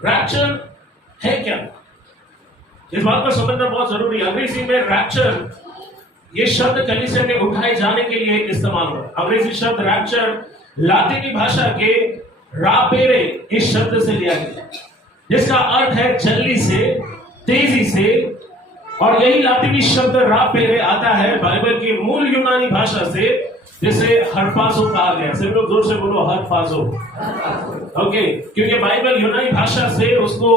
Rapture है क्या, इस बात को समझना बहुत जरूरी है। अंग्रेजी में रैप्चर ये शब्द कलीसिया में उठाए जाने के लिए इस्तेमाल हुआ। अंग्रेजी शब्द रैप्चर लातीनी भाषा के रापेरे इस शब्द से लिया गया, जिसका अर्थ है जल्दी से, तेजी से। और यही लातीनी शब्द रापेरे आता है बाइबल की मूल यूनानी भाषा से, जिसे हरफाजो कहा गया। सभी लोग जोर से बोलो हरफाजो। ओके, क्योंकि बाइबल यूनानी भाषा से उसको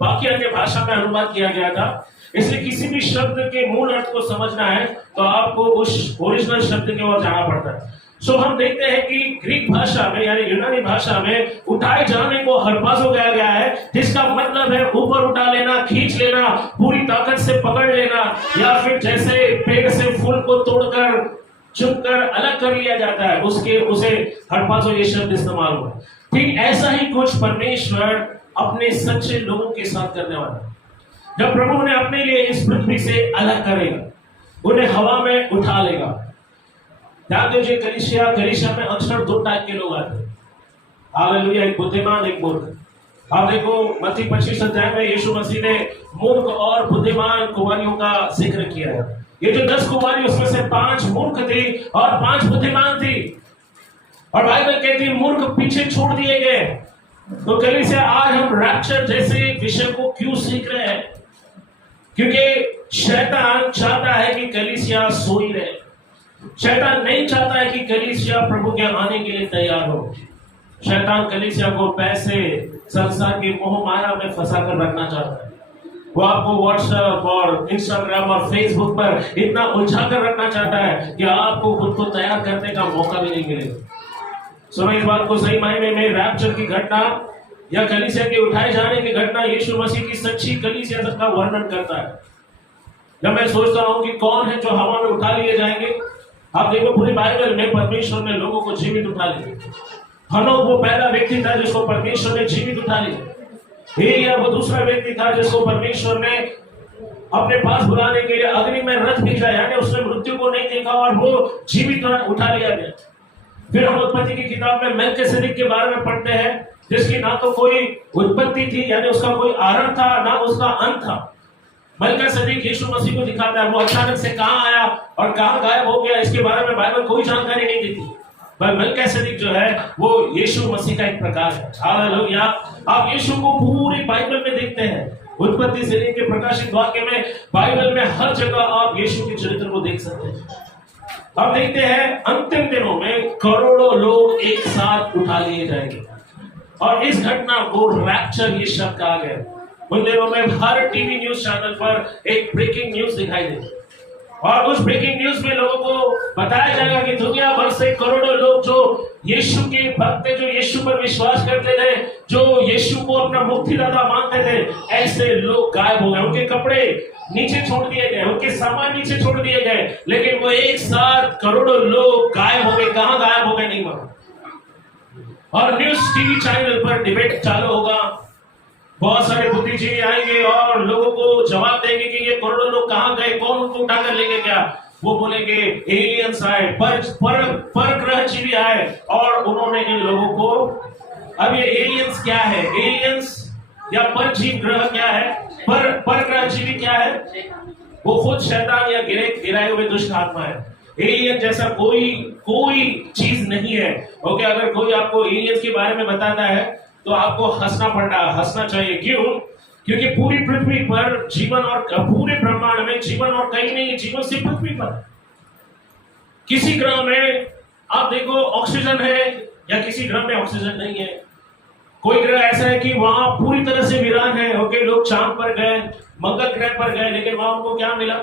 बाकी अन्य भाषा में अनुवाद किया गया था, इसलिए किसी भी शब्द के मूल अर्थ को समझना है तो आपको उस ओरिजिनल शब्द की ओर जाना पड़ता है। सो हम देखते हैं कि ग्रीक भाषा में यानी यूनानी भाषा में उठाए जाने को हरफाजो कहा गया है, जिसका मतलब है ऊपर उठा लेना, खींच लेना, पूरी ताकत से पकड़ लेना, या फिर जैसे पेड़ से फूल को तोड़कर चुनकर अलग कर लिया जाता है, उसे हरफाजो ये शब्द इस्तेमाल हुआ। ठीक ऐसा ही कुछ परमेश्वर अपने सच्चे लोगों के साथ करने वाला है। जब प्रभु ने अपने लिए इस पृथ्वी से अलग करेगा, उन्हें हवा में उठा लेगा। ध्यान दीजिए, कलीसिया में अक्सर दो टाइप के लोग आते हैं। हालेलुया, एक बुद्धिमान, एक मूर्ख। आप देखो मत्ती 25 अध्याय में यीशु मसीह ने मूर्ख और बुद्धिमान कुमारियों का जिक्र किया है। ये जो 10 कुमारी, उसमें से 5 मूर्ख थी और 5 बुद्धिमान थी। और बाइबल कहती है मूर्ख पीछे छोड़ दिए गए। तो कलीसिया आज हम रैप्चर जैसे विषय को क्यों सीख रहे हैं? क्योंकि शैतान चाहता है कि कलीसिया सोई रहे। शैतान नहीं चाहता है कि कलीसिया प्रभु के आने के लिए तैयार हो। शैतान कलीसिया को पैसे, संसार की मोह माया में फंसा कर रखना चाहता है। वो आपको व्हाट्सएप और इंस्टाग्राम और फेसबुक पर इतना उलझा कर रखना चाहता है कि आपको खुद को तैयार करने का मौका भी नहीं मिलेगा। सुनो इस बात को, सही मायने में रैप्चर की घटना या कलीसिया के उठाए जाने की घटना यीशु मसीह की सच्ची कलीसिया का वर्णन करता है। जब मैं सोचता हूं कि कौन है जो हवा में उठा लिए जाएंगे, आप देखो पूरी बाइबल में परमेश्वर ने लोगों को जीवित उठा लिया। हनोक वो पहला व्यक्ति था जिसको परमेश्वर ने जीवित उठा लिया। एलिया वो दूसरा व्यक्ति था जिसको परमेश्वर ने अपने पास बुलाने के लिए अग्नि में रथ भेजा, यानी उसने मृत्यु को नहीं देखा और वो जीवित उठा लिया गया। फिर हम उत्पत्ति की किताब में मेल्किसेदेक के बारे में पढ़ते हैं, जिसकी ना तो कोई उत्पत्ति थी, यानी उसका कोई आरंभ था, ना उसका अंत था। मेल्किसेदेक यीशु मसीह को दिखाता है। वो अचानक से कहां आया और कहां गायब हो गया, इसके बारे में बाइबल कोई जानकारी नहीं देती। पर मेल्किसेदेक जो है वो यीशु मसीह का एक प्रकार है। हालेलुया। आप यीशु को पूरी बाइबल में देखते हैं, उत्पत्ति से लेकर प्रकाशित वाक्य में, बाइबल में हर जगह आप यीशु के चरित्र को देख सकते हैं। अब देखते हैं अंतिम दिनों में करोड़ों लोग एक साथ उठा लिए जाएंगे, और इस घटना को रैप्चर ये शब्द कहा गया। उन दिनों में हर टीवी न्यूज चैनल पर एक ब्रेकिंग न्यूज दिखाई देगी, और उस ब्रेकिंग न्यूज में लोगों को बताया जाएगा कि दुनिया भर से करोड़ों लोग जो यीशु के भक्त थे, जो यीशु पर विश्वास करते थे, जो यीशु को अपना मुक्तिदाता मानते थे, ऐसे लोग गायब हो गए। उनके कपड़े नीचे छोड़ दिए गए, उनके सामान नीचे छोड़ दिए गए, लेकिन वो एक साथ करोड़ों लोग गायब हो गए। कहां गायब हो गए नहीं मालूम। और न्यूज टीवी चैनल पर डिबेट चालू होगा। बहुत सारे बुद्धिजीवी आएंगे और लोगों को जवाब देंगे कि ये करोड़ों लोग कहां गए, कौन उनको उठाकर लेके गया। वो बोलेंगे एलियंस आए, पर ग्रह जीवी आए, और उन्होंने इन लोगों को, अब ये एलियंस क्या है, एलियंस या परजीव ग्रह क्या है, पर ग्रह जीवी क्या है, वो खुद शैतान या गिराए हुए दुष्ट आत्मा है। एलियन जैसा कोई चीज नहीं है। ओके, अगर कोई आपको एलियंस के बारे में बताता है तो आपको हंसना चाहिए। क्यों? क्योंकि पूरी पृथ्वी पर जीवन, और पूरे ब्रह्मांड में जीवन और कहीं नहीं, जीवन सिर्फ पृथ्वी पर। किसी ग्रह में आप देखो ऑक्सीजन है, या किसी ग्रह में ऑक्सीजन नहीं है। कोई ग्रह ऐसा है कि वहां पूरी तरह से वीरान है। ओके, लोग चांद पर गए, मंगल ग्रह पर गए, लेकिन वहां उनको क्या मिला?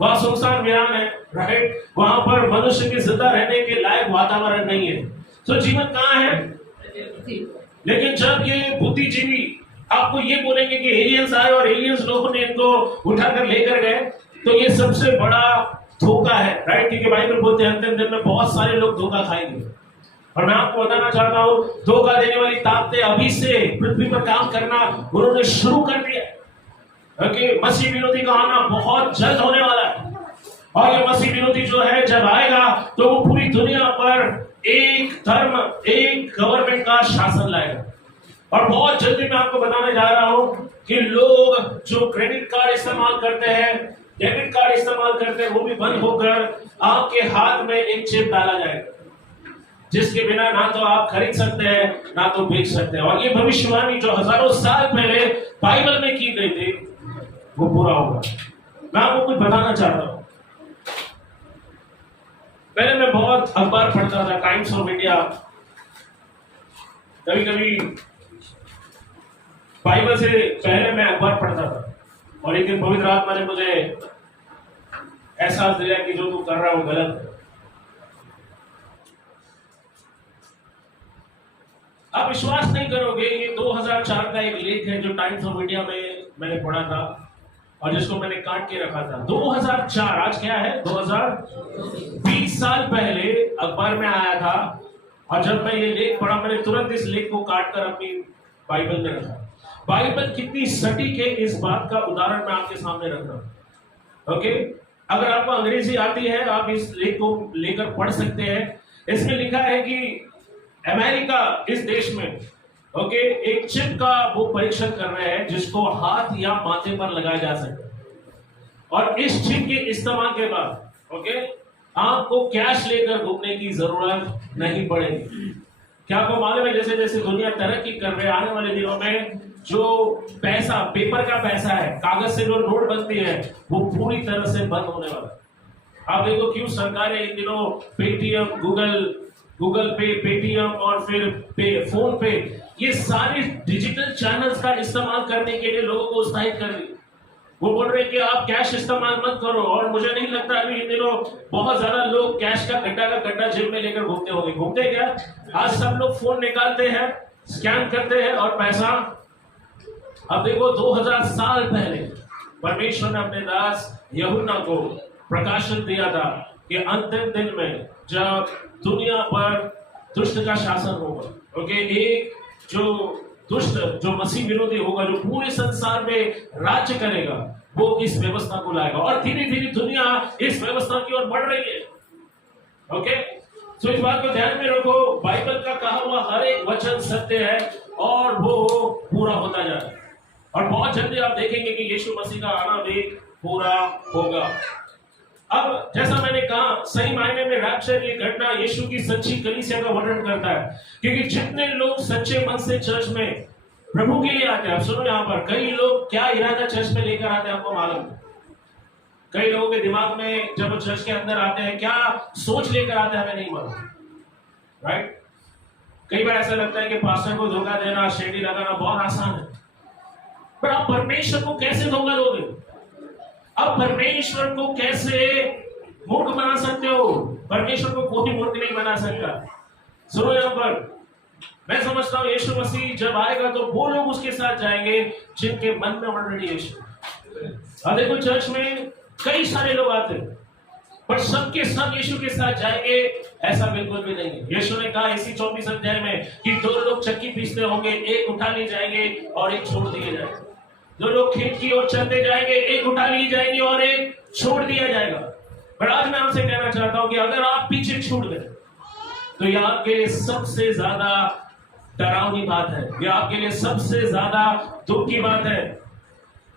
वहां सुनसान वीरान है, राइट? वहां पर मनुष्य के जिंदा रहने के लायक वातावरण नहीं है। तो जीवन कहां है? लेकिन जब ये बुद्धिजीवी आपको ये बोलेंगे कि एलियंस आए और एलियंस लोगों ने इनको उठाकर लेकर गए, तो ये सबसे बड़ा धोखा है, राइट? क्योंकि बाइबल बोलते हैं अंतिम दिन में बहुत सारे लोग धोखा खाएंगे। और मैं आपको बताना चाहता हूं, धोखा देने वाली ताकतें अभी से पृथ्वी पर काम करना उन्होंने शुरू कर दिया। ओके, मसीह विरोधी का आना बहुत जल्द होने वाला है, और ये मसीह विरोधी जो है जब आएगा तो वो पूरी दुनिया पर एक धर्म, एक गवर्नमेंट का शासन लाएगा। और बहुत जल्दी मैं आपको बताने जा रहा हूं कि लोग जो क्रेडिट कार्ड इस्तेमाल करते हैं, डेबिट कार्ड इस्तेमाल करते हैं, वो भी बंद होकर आपके हाथ में एक चिप डाला जाएगा जिसके बिना ना तो आप खरीद सकते हैं ना तो बेच सकते हैं। और ये भविष्यवाणी जो हजारों साल पहले बाइबल में की गई थी वो पूरा होगा। मैं आपको कुछ बताना चाहता हूं। पहले मैं बहुत अखबार पढ़ता था, टाइम्स ऑफ इंडिया, कभी कभी बाइबल से पहले मैं अखबार पढ़ता था। और एक दिन पवित्र आत्मा ने मुझे एहसास दिया कि जो तू कर रहा है वो गलत है। आप विश्वास नहीं करोगे, ये 2004 का एक लेख है जो टाइम्स ऑफ इंडिया में मैंने पढ़ा था और जिसको मैंने काट के रखा था। 2004, आज क्या है 2020 साल पहले अखबार में आया था। और जब मैं ये लेख पढ़ा, मैंने तुरंत इस लेख को काट कर अपनी बाइबल में रखा। बाइबल कितनी सटीक है इस बात का उदाहरण मैं आपके सामने रख रहा हूं। ओके, अगर आपको अंग्रेजी आती है आप इस लेख को लेकर पढ़ सकते हैं। इसमें लिखा है कि अमेरिका इस देश में एक चिप का वो परीक्षण कर रहे हैं जिसको हाथ या माथे पर लगाया जा सकता है। और इस चिप के इस्तेमाल के बाद आपको कैश लेकर घूमने की जरूरत नहीं पड़ेगी। क्या आपको मालूम है, जैसे जैसे दुनिया तरक्की कर रही है, आने वाले दिनों में जो पैसा, पेपर का पैसा है, कागज से जो नोट बनती है, वो पूरी तरह से बंद होने वाला है। आप देखो क्यों सरकारें इन दिनों पेटीएम, गूगल पे, पेटीएम और फिर फोन पे, ये सारे डिजिटल चैनल्स का इस्तेमाल करने के लिए लोगों को उत्साहित कर रही है। वो बोल रहे हैं कि आप कैश इस्तेमाल मत करो। और मुझे नहीं लगता अभी इन दिनों बहुत ज्यादा लोग कैश का गड्ढा जेब में लेकर घूमते होंगे। घूमते क्या, आज सब लोग फोन निकालते हैं, स्कैन करते हैं और पैसा। अब देखो 2000 साल पहले परमेश्वर ने अपने दास यूहन्ना को प्रकाशन दिया था कि अंतिम दिन में जब दुनिया पर दुष्ट का शासन होगा, एक जो दुष्ट, जो मसीह विरोधी होगा, जो पूरे संसार में राज्य करेगा, वो इस व्यवस्था को लाएगा। और धीरे धीरे दुनिया इस व्यवस्था की ओर बढ़ रही है। तो इस बात को ध्यान में रखो, बाइबल का कहा हुआ हर एक वचन सत्य है और वो पूरा होता जा रहा है। और बहुत जल्दी आप देखेंगे कि यीशु मसीह का आना भी पूरा होगा। अब जैसा मैंने कहा, सही मायने में रैप्चर ये घटना यीशु की सच्ची कलीसिया का वर्णन करता है। क्योंकि जितने लोग सच्चे मन से चर्च में प्रभु के लिए आते हैं, आप सुनो यहाँ पर, कई लोग क्या इरादा चर्च में लेकर आते हैं आपको मालूम है? कई लोगों के दिमाग में जब वो चर्च के अंदर आते हैं क्या सोच लेकर आते हैं हमें नहीं मालूम, राइट? कई बार ऐसा लगता है कि पास्टर को धोखा देना, शेडी लगाना बहुत आसान है, पर आप परमेश्वर को कैसे धोखा दोगे? अब परमेश्वर को कैसे मूर्ख बना सकते हो? परमेश्वर को कोई मूर्ख नहीं बना सकता। सुनो यहाँ पर, मैं समझता हूँ यीशु मसीह जब आएगा तो वो लोग उसके साथ जाएंगे जिनके मन में ऑलरेडी यीशु। अब देखो चर्च में कई सारे लोग आते हैं, पर सबके सब यीशु के साथ जाएंगे ऐसा बिल्कुल भी नहीं है। यीशु ने कहा इसी 24 अध्याय में कि 2 लोग चक्की पीसते होंगे, एक उठा लिए जाएंगे और एक छोड़ दिए जाएंगे। 2 लोग खेत की ओर चलते जाएंगे, एक उठा ली जाएंगे और एक छोड़ दिया जाएगा। पर आज मैं आपसे कहना चाहता हूं कि अगर आप पीछे छूट गए तो यह आपके लिए सबसे ज्यादा डरावनी बात है, यह आपके लिए सबसे ज्यादा दुख की बात है।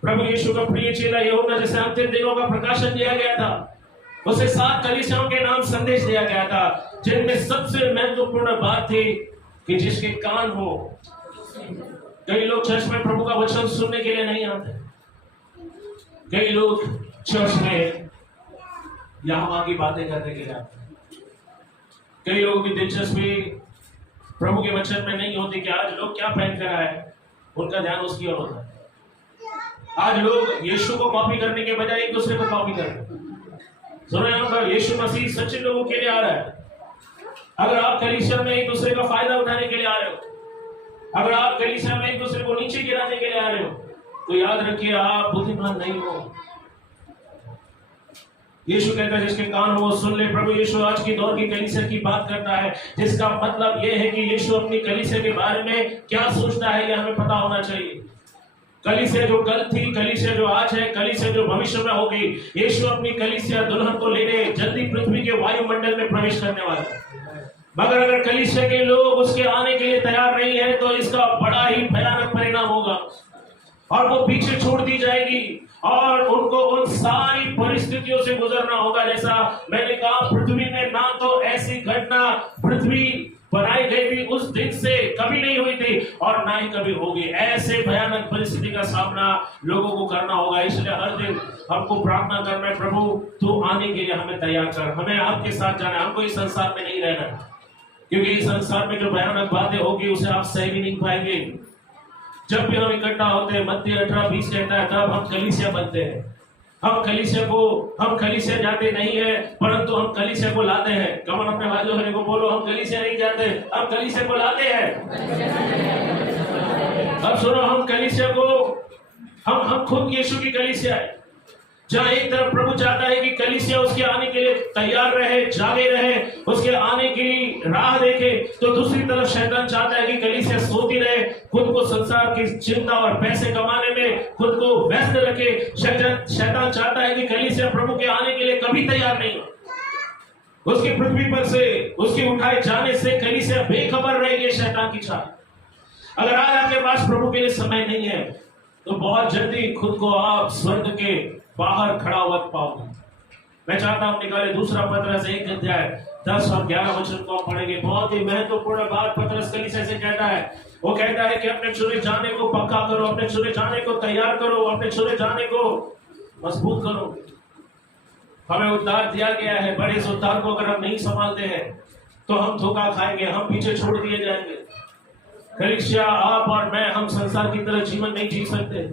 प्रभु यीशु का प्रिय चेला यूहन्ना, जिसे अंतिम दिनों का प्रकाशन दिया गया था, उसे 7 कलीसियाओं के नाम संदेश दिया गया था, जिनमें सबसे महत्वपूर्ण बात थी कि जिसके कान हो। कई लोग चर्च में प्रभु का वचन सुनने के लिए नहीं आते, कई लोग चर्च में यहाँ वहां की बातें करने के लिए आते, कई लोगों की दिलचस्पी प्रभु के वचन में नहीं होती कि आज लोग क्या पहन कर आए, उनका ध्यान उसकी ओर होता है। आज लोग यीशु को कॉपी करने के बजाय एक दूसरे को कॉपी करते हैं। सुनो यहाँ पर, यीशु मसीह सच्चे लोगों के लिए आ रहा है। अगर आप कलीसिया में एक दूसरे का फायदा उठाने के लिए आ रहे हो, अगर आप कलीसिया में एक दूसरे को नीचे गिराने के लिए आ रहे हो, तो याद रखिए आप बुद्धिमान नहीं हो। यीशु कहता है जिसके कान हो वो सुन ले। प्रभु यीशु आज की दौर की कलीसिया की बात करता है, जिसका मतलब यह है कि यीशु अपनी कलीसिया के बारे में क्या सोचता है यह हमें पता होना चाहिए। कलीसिया जो कल थी, कलीसिया जो आज है, कलीसिया जो भविष्य में होगी। यीशु अपनी कलीसिया दुल्हन को लेने जल्दी पृथ्वी के वायुमंडल में प्रवेश करने वाला है। मगर अगर कलीसिया के लोग उसके आने के लिए तैयार नहीं है तो इसका बड़ा ही भयानक परिणाम होगा और वो पीछे छोड़ दी जाएगी और उनको उन सारी परिस्थितियों से गुजरना होगा। जैसा मैंने कहा, पृथ्वी में ना तो ऐसी घटना पृथ्वी बनाई गई थी उस दिन से कभी नहीं हुई थी और ना ही कभी होगी। ऐसे भयानक परिस्थिति का सामना लोगों को करना होगा। इसलिए हर दिन हमको प्रार्थना करना है, प्रभु तू आने के लिए हमें तैयार कर, हमें आपके साथ जाना है, हमको इस संसार में नहीं रहना, क्योंकि इस संसार में जो भयानक बातें होगी उसे आप सह भी नहीं पाएंगे। जब भी हम इकट्ठा होते हैं, मत्ती 18:20 कहता है, तब हम कलीसिया बनते हैं। हम कलीसिया जाते नहीं है, परंतु हम कलीसिया को लाते हैं। कमन अपने भाइयों बहनों को बोलो, हम कलीसिया नहीं जाते, हम कलीसिया को लाते हैं। अब सुनो, हम कलीसिया को हम खुद यीशु की कलीसिया है, जहां एक तरफ प्रभु चाहता है कि कलीसिया उसके आने के लिए तैयार रहे, जागे रहे, उसके आने की राह देखे, तो दूसरी तरफ शैतान चाहता है कि कलीसिया सोती रहे, खुद को संसार की चिंता और पैसे कमाने में खुद को व्यस्त रखे। शैतान चाहता है कि कलीसिया प्रभु के आने के लिए कभी तैयार नहीं हो। उसकी पृथ्वी पर से उसके उठाए जाने से कलीसिया बेखबर रहेगी। शैतान की चाह, अगर आज आपके पास प्रभु के लिए समय नहीं है तो बहुत जल्दी खुद को आप स्वर्ग के बाहर खड़ा हुआ पाओगे। मैं चाहता हूं निकाले दूसरा पतरस 1:10 और 11 वचन को हम पढ़ेंगे। बहुत ही महत्वपूर्ण बात पतरस कलीसिया से कहता है। वो कहता है कि अपने चुने जाने को पक्का करो, अपने चुने जाने को तैयार करो, अपने चुने जाने को मजबूत करो। हमें उद्धार दिया गया है, बड़े इस उद्धार को अगर हम नहीं संभालते हैं तो हम धोखा खाएंगे, हम पीछे छोड़ दिए जाएंगे। कलीसिया, आप और मैं, हम संसार की तरह जीवन नहीं जी सकते।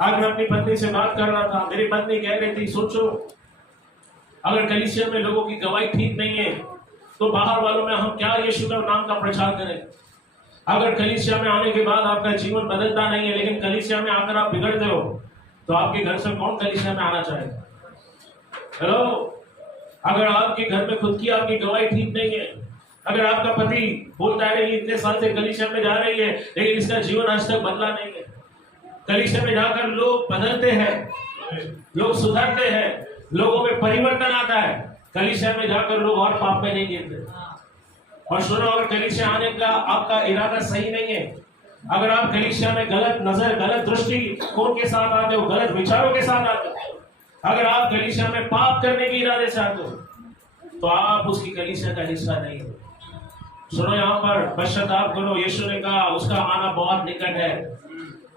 आज मैं अपनी पत्नी से बात कर रहा था, मेरी पत्नी कह रही थी, सोचो अगर कलीसिया में लोगों की गवाही ठीक नहीं है तो बाहर वालों में हम क्या यीशु का नाम का प्रचार करें। अगर कलीसिया में आने के बाद आपका जीवन बदलता नहीं है, लेकिन कलीसिया में आकर आप बिगड़ते हो, तो आपके घर से कौन कलीसिया में आना चाहेगा? हेलो, अगर आपके घर में खुद की आपकी गवाही ठीक नहीं है, अगर आपका पति बोलता है इतने साल से कलीसिया में जा रही है लेकिन इसका जीवन आज तक बदला नहीं है। कलीसिया में जाकर लोग बदलते हैं, लोग सुधरते हैं, लोगों में परिवर्तन आता है। कलीसिया में जाकर लोग और पाप में नहीं गिरते। और सुनो, अगर कलीसिया आने का आपका इरादा सही नहीं है, अगर आप कलीसिया में गलत नजर, गलत दृष्टिकोण के साथ आते हो, गलत विचारों के साथ आते हो, अगर आप कलीसिया में पाप करने के इरादे से आते हो, तो आप उसकी कलीसिया का हिस्सा नहीं हो। सुनो, यहाँ पर पश्चाताप करो। यीशु ने कहा उसका आना बहुत निकट है।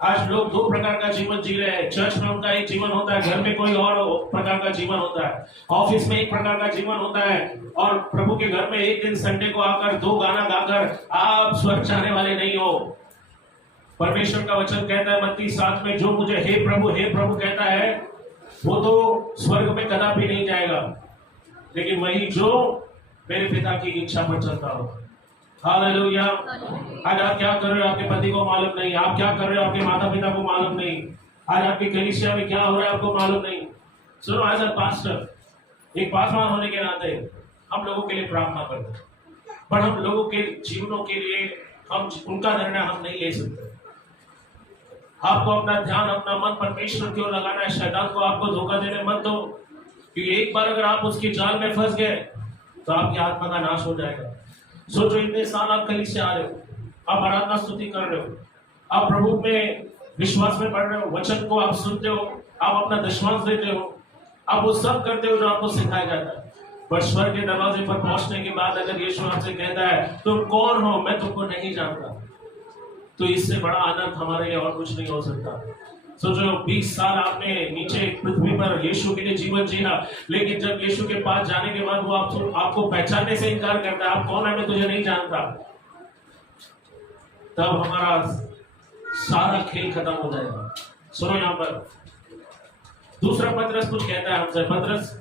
आज लोग दो प्रकार का जीवन जी रहे हैं। चर्च में उनका एक जीवन होता है, घर में कोई और प्रकार का जीवन होता है, ऑफिस में एक प्रकार का जीवन होता है, और प्रभु के घर में एक दिन संडे को आकर 2 गाना गाकर आप स्वर्ग जाने वाले नहीं हो। परमेश्वर का वचन कहता है मत्ती 7 में, जो मुझे हे प्रभु कहता है वो तो स्वर्ग में कदापि नहीं जाएगा, लेकिन वही जो मेरे पिता की इच्छा पर चलता हो। हालेलुया। आज आप क्या कर रहे हो आपके पति को मालूम नहीं, आप क्या कर रहे हो आपके माता पिता को मालूम नहीं, आज आपकी कलीसिया में क्या हो रहा है आपको मालूम नहीं। सुनो, एज अ पास्टर, एक पासवान होने के नाते हम लोगों के लिए प्रार्थना करते हैं, पर हम लोगों के जीवनों के लिए हम उनका निर्णय हम नहीं ले सकते। आपको अपना ध्यान, अपना मन परमेश्वर की ओर लगाना है। शैतान को आपको धोखा देने मत दो, क्योंकि एक बार अगर आप उसकी जाल में फंस गए तो आपकी आत्मा का नाश हो जाएगा। सोचो, इतने साल आप कलीसिया आ रहे हो, आप आराधना स्तुति कर रहे हो, आप प्रभु में विश्वास में पढ़ रहे हो, वचन को आप सुनते हो, आप अपना दशमांश देते हो, आप वो सब करते हो जो आपको सिखाया जाता है। पर स्वर्ग के दरवाजे पर पहुंचने के बाद अगर यीशु आपसे कहता है तुम कौन हो, मैं तुमको नहीं जानता, तो इससे बड़ा आनंद हमारे लिए और कुछ नहीं हो सकता। सोचो, 20 साल आपने नीचे पृथ्वी पर यीशु के लिए जीवन जिया, लेकिन जब यीशु के पास जाने के बाद वो आपको पहचानने से इनकार करता है, आप कौन है, मैं तुझे नहीं जानता, तब हमारा सारा खेल खत्म हो जाएगा। सुनो, यहाँ पर दूसरा पतरस कुछ कहता है हमसे। पतरस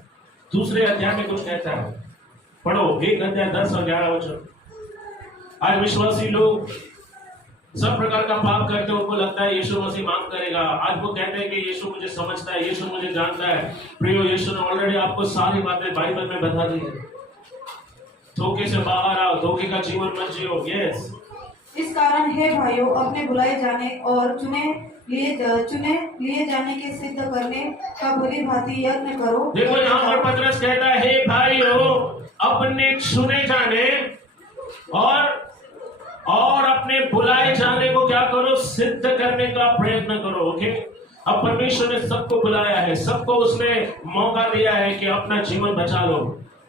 दूसरे अध्याय में कुछ कहता है, पढ़ो 1:10 और 11 वचन। आज विश्वासी लोग सब प्रकार का पाप करते, उनको लगता है यीशु मसीह माफ करेगा। आज वो कहते हैं कि यीशु मुझे समझता है, यीशु मुझे जानता है। प्रियो, यीशु ने ऑलरेडी आपको सारी बातें बाइबल में बता दी है। धोखे से बाहर आओ, धोखे का जीवन मत जियो। यस, इस कारण हे भाइयों, अपने बुलाए जाने और चुने लिए जाने के सिद्ध करने का भली भांति यत्न करो। देखो, यहाँ पर पतरस कहता है हे भाइयों, अपने चुने जाने सिद्ध करने का प्रयत्न करो। ओके, अब परमेश्वर ने सबको बुलाया है, सबको उसने मौका दिया है कि अपना जीवन बचा लो।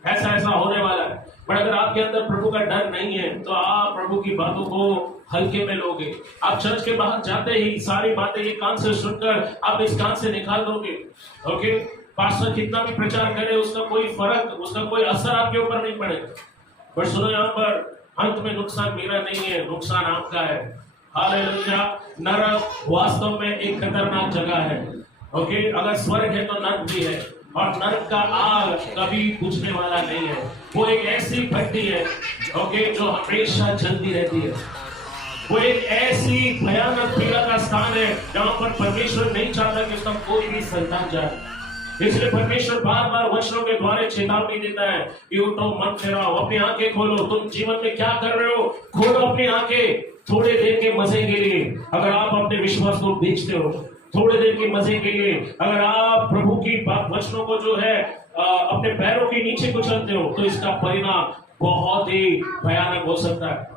ऐसा ऐसा होने वाला है, पर अगर आपके अंदर प्रभु का डर नहीं है तो आप प्रभु की बातों को हल्के में लोगे। आप चर्च के बाहर जाते ही सारी बातें ये कान से सुनकर आप इस कान से निकाल दोगे। ओके, पास्टर कितना भी प्रचार करे उसका कोई फर्क, उसका कोई असर आपके ऊपर नहीं पड़ेगा। पर सुनो, यहाँ पर अंत में नुकसान मेरा नहीं है, नुकसान आपका है। हालेलुया। नरक वास्तव में एक खतरनाक जगह है। ओके, अगर स्वर्ग है तो नरक भी है, और नरक का आग कभी बुझने वाला नहीं है। वो एक ऐसी भट्टी है, ओके, जो हमेशा जलती रहती है। वो एक ऐसी भयानक पीड़ा का स्थान है जहां पर परमेश्वर नहीं चाहता कि उसका कोई भी संतान जाए। इसलिए परमेश्वर बार बार वचनों के द्वारा चेतावनी देता है कि उठो, मन फिराओ, अपनी आंखें खोलो। तुम जीवन में क्या कर रहे हो, खोलो अपनी आंखें थोड़े देर के मजे के लिए। अगर आप अपने विश्वास को बेचते हो थोड़े देर के मजे के लिए, अगर आप प्रभु की वचनों को जो है अपने पैरों के नीचे कुचलते हो, तो इसका परिणाम बहुत ही भयानक हो सकता है।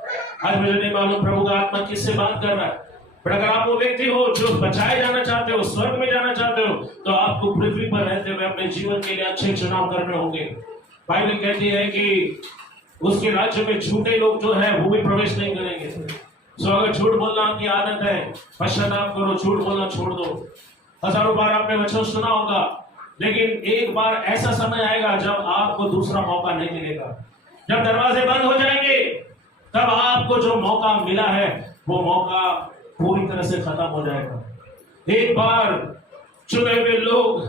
आज मुझे नहीं मालूम प्रभु का आत्मा किससे बात कर रहा है, पर अगर आप वो व्यक्ति हो जो बचाए जाना चाहते हो, स्वर्ग में जाना चाहते हो, तो आपको पृथ्वी पर रहते हुए अपने जीवन के लिए अच्छे चुनाव करने होंगे। बाइबल कहती है कि उसके राज्य में झूठे लोग जो है वो भी प्रवेश नहीं करेंगे। सो अगर झूठ बोलना आपकी आदत है, पश्चाताप करो, झूठ बोलना छोड़ दो। हजारों बार आपने वचन सुना होगा, लेकिन एक बार ऐसा समय आएगा जब आपको दूसरा मौका नहीं मिलेगा। जब दरवाजे बंद हो जाएंगे तब आपको जो मौका मिला है वो मौका पूरी तरह से खत्म हो जाएगा। एक बार चुने हुए लोग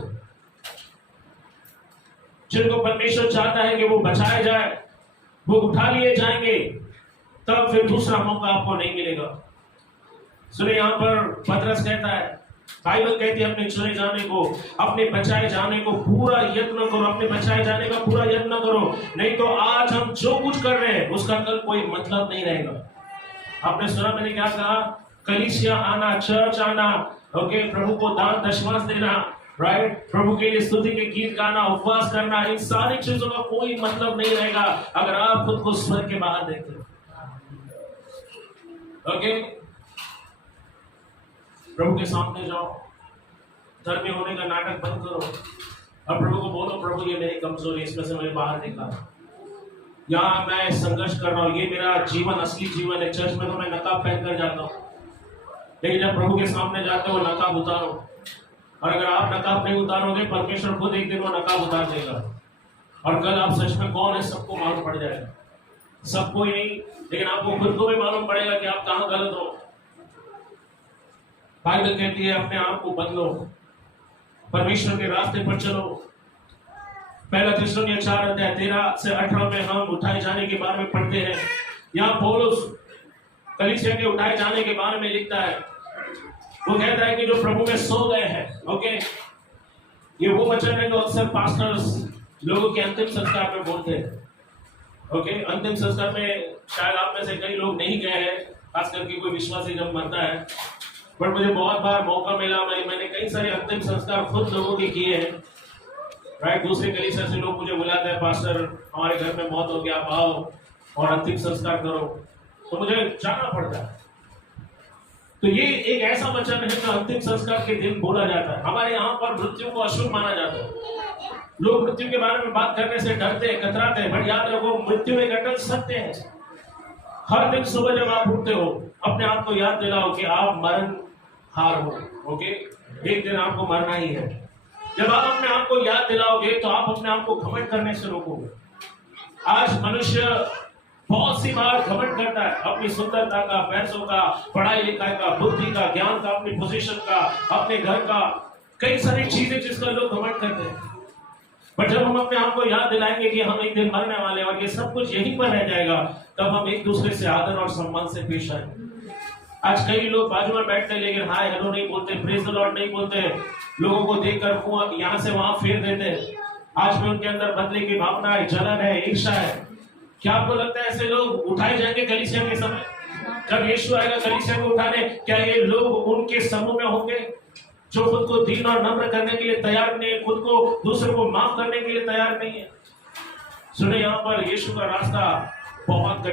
जिनको परमेश्वर चाहता है कि वो बचाए जाए, वो उठा लिए जाएंगे, तब फिर दूसरा मौका आपको नहीं मिलेगा। सुनिए, यहाँ पर पतरस कहता है, बाइबल कहती है अपने चुने जाने को, अपने बचाए जाने को पूरा यत्न करो, अपने बचाए जाने का पूरा यत्न करो, नहीं तो आज हम जो कुछ कर रहे हैं उसका कल कोई मतलब नहीं रहेगा। आपने सुना मैंने क्या कहा, कलीसिया आना, चर्च आना, ओके, प्रभु को दान दशमांश देना, राइट, प्रभु के लिए स्तुति के गीत गाना, उपवास करना, इन सारी चीजों का कोई मतलब नहीं रहेगा अगर आप खुद को स्वर्ग के बाहर देखते हो। ओके, प्रभु के सामने जाओ, धर्मी होने का नाटक बंद करो और प्रभु को बोलो, प्रभु ये मेरी कमजोरी, इसमें से मुझे बाहर निकाल। यहाँ मैं संघर्ष कर रहा हूँ, ये मेरा जीवन असली जीवन है। चर्च में तो मैं नकाब पहन कर जाता हूँ, लेकिन जब प्रभु के सामने जाते हो नकाब उतारो। और अगर आप नकाब नहीं उतारोगे, परमेश्वर खुद एक दिन वो नकाब उतार देगा, और कल आप सच में कौन है सबको मालूम पड़ जाएगा। सबको ही नहीं, लेकिन आपको खुद को भी मालूम पड़ेगा कि आप कहाँ गलत हो। बाइबल कहती है अपने आप को बदलो, परमेश्वर के रास्ते पर चलो। पहला थिस्सलुनीय 4:13-18 में हम उठाए जाने के बारे में पढ़ते हैं। यहाँ पौलुस कलीसिया के उठाए जाने के बारे में लिखता है। वो कहता है कि जो प्रभु में सो गए हैं, ओके, ये वो वचन है जो अक्सर पास्टर्स लोगों के अंतिम संस्कार में बोलते हैं। ओके, अंतिम संस्कार में शायद आप में से कई लोग नहीं गए हैं, खास करके कोई विश्वासी जब मरता है, पर मुझे बहुत बार मौका मिला, मैंने कई सारे अंतिम संस्कार खुद लोगों के किए हैं। राइट, दूसरे कलीसिया से लोग मुझे बुलाते हैं, पास्टर हमारे घर में मौत हो गया, आप आओ और अंतिम संस्कार करो, तो मुझे जाना पड़ता है। तो ये एक ऐसा वचन है जो अंतिम संस्कार के दिन बोला जाता है। हमारे यहाँ पर मृत्यु को अशुभ माना जाता है। लोग मृत्यु के बारे में बात करने से डरते हैं, कतराते हैं, बट याद रखो, मृत्यु एक अटल सत्य है। हर दिन सुबह जब आप उठते हो, अपने आप को याद दिलाओ कि आप मरण हार हो। ओके, एक दिन आपको मरना ही है। जब आप अपने आप को याद दिलाओगे तो आप अपने आप को घमंड करने से रोकोगे। आज मनुष्य बहुत सी बार घमंड करता है अपनी सुंदरता का, पैसों का, पढ़ाई लिखाई का, बुद्धि का, ज्ञान का, अपनी पोजीशन का, अपने घर का, कई सारी चीजें जिसका लोग घमंड करते हैं। पर जब हम अपने आप को याद दिलाएंगे कि हम एक दिन मरने वाले हैं और ये सब कुछ यहीं पर रह जाएगा, तब हम एक दूसरे से आदर और सम्मान से पेश आएंगे। आज कई लोग बाजू में बैठते हैं लेकिन हाय हेलो नहीं बोलते, प्रेज द लॉर्ड नहीं बोलते, लोगों को देखकर यहाँ से वहां फेर देते हैं। आज भी उनके अंदर बदले की भावना है, जलन है, ईर्ष्या है। क्या आपको लगता है ऐसे लोग उठाए जाएंगे कलीसिया के समय? जब यीशु आएगा कलीसिया को उठाने, क्या ये लोग उनके समूह में होंगे जो खुद को दीन और नम्र करने के लिए तैयार नहीं है, खुद को दूसरों को माफ करने के लिए तैयार नहीं है? सुने, यहाँ पर यीशु का रास्ता बहुत